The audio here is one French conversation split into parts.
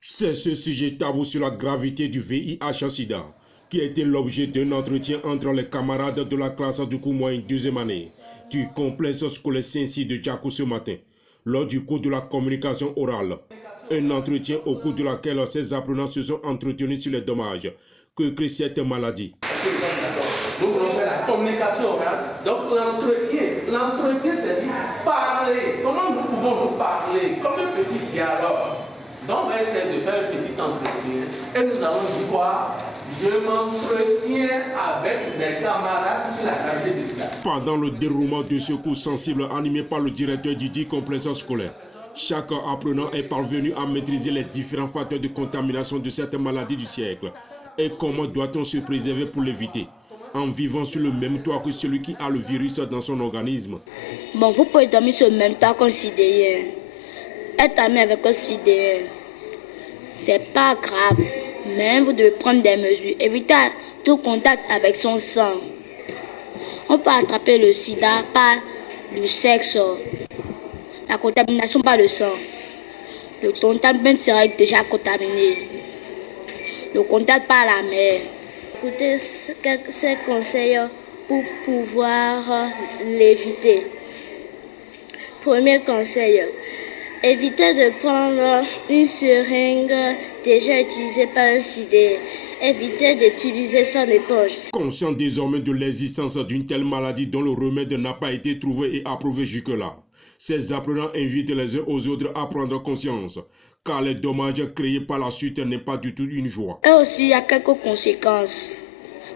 C'est ce sujet tabou sur la gravité du VIH-Sida qui a été l'objet d'un entretien entre les camarades de la classe du cours moyen 2e année du complexe scolaire Saint-Cyr de Djakou ce matin, lors du cours de la communication orale. Un entretien au cours de laquelle ces apprenants se sont entretenus sur les dommages que crée cette maladie. Nous voulons faire la communication orale, donc l'entretien c'est dire parler. Comment nous pouvons nous parler comme un petit dialogue. Donc on va essayer de faire un petit entretien et nous allons dire quoi? Je m'entretiens avec mes camarades sur la gravité de cela. Pendant le déroulement de ce cours sensible animé par le directeur du dit complexe scolaire, chaque apprenant est parvenu à maîtriser les différents facteurs de contamination de cette maladie du siècle et comment doit-on se préserver pour l'éviter en vivant sur le même toit que celui qui a le virus dans son organisme. Bon, vous pouvez dormir sur le même toit qu'un sidéen. Être ami avec un sidéen, c'est pas grave, mais vous devez prendre des mesures. Éviter tout contact avec son sang. On peut attraper le sida par le sexe, la contamination par le sang. Le contact même sera déjà contaminé. Le contact par la mer. Écoutez ces conseils pour pouvoir l'éviter. Premier conseil, évitez de prendre une seringue déjà utilisée par un sidé. Évitez d'utiliser son éponge. Conscient désormais de l'existence d'une telle maladie dont le remède n'a pas été trouvé et approuvé jusque-là, ces apprenants invitent les uns aux autres à prendre conscience, car les dommages créés par la suite n'est pas du tout une joie. Et aussi, il y a quelques conséquences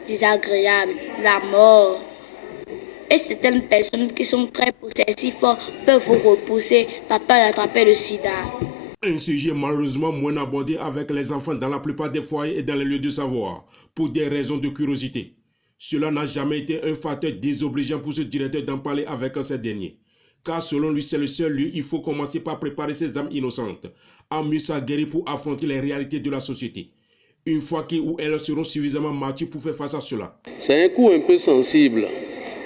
désagréables, la mort. Et certaines personnes qui sont très possessives peuvent vous repousser par peur d'attraper le sida. Un sujet malheureusement moins abordé avec les enfants dans la plupart des foyers et dans les lieux de savoir, pour des raisons de curiosité. Cela n'a jamais été un facteur désobligeant pour ce directeur d'en parler avec ces derniers. Car selon lui, c'est le seul lieu, il faut commencer par préparer ses âmes innocentes, à mieux s'aguerrir pour affronter les réalités de la société. Une fois qu'ils ou elles seront suffisamment matures pour faire face à cela. C'est un coup un peu sensible.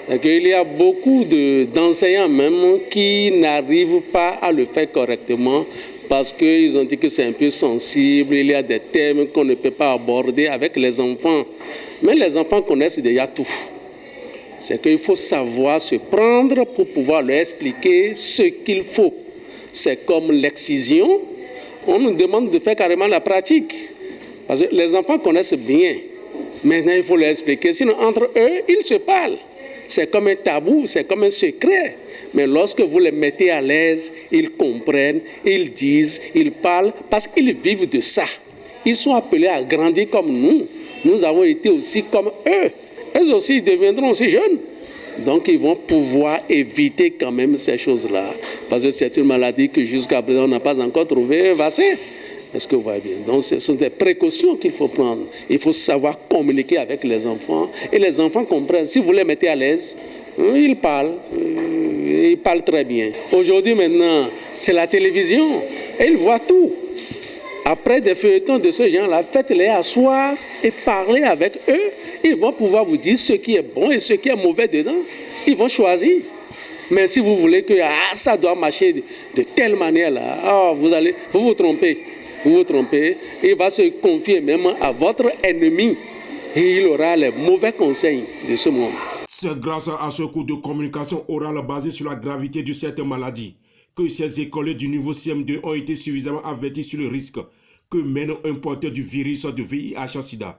Il y a beaucoup d'enseignants même qui n'arrivent pas à le faire correctement parce qu'ils ont dit que c'est un peu sensible, il y a des thèmes qu'on ne peut pas aborder avec les enfants. Mais les enfants connaissent déjà tout. C'est qu'il faut savoir se prendre pour pouvoir leur expliquer ce qu'il faut. C'est comme l'excision, on nous demande de faire carrément la pratique. Parce que les enfants connaissent bien. Maintenant, il faut leur expliquer, sinon entre eux, ils se parlent. C'est comme un tabou, c'est comme un secret. Mais lorsque vous les mettez à l'aise, ils comprennent, ils disent, ils parlent, parce qu'ils vivent de ça. Ils sont appelés à grandir comme nous. Nous avons été aussi comme eux. Eux aussi deviendront aussi jeunes. Donc ils vont pouvoir éviter quand même ces choses-là. Parce que c'est une maladie que jusqu'à présent on n'a pas encore trouvé un vaccin. Est-ce que vous voyez bien? Donc ce sont des précautions qu'il faut prendre. Il faut savoir communiquer avec les enfants. Et les enfants comprennent. Si vous les mettez à l'aise, ils parlent. Ils parlent très bien. Aujourd'hui maintenant, c'est la télévision. Et ils voient tout. Après des feuilletons de ce genre-là, faites-les asseoir et parlez avec eux. Ils vont pouvoir vous dire ce qui est bon et ce qui est mauvais dedans. Ils vont choisir. Mais si vous voulez que ça doit marcher de telle manière-là, vous vous trompez. Vous vous trompez. Il va se confier même à votre ennemi. Et il aura les mauvais conseils de ce monde. C'est grâce à ce cours de communication orale basé sur la gravité de cette maladie que ces écoliers du niveau CM2 ont été suffisamment avertis sur le risque que mène un porteur du virus de VIH-Sida.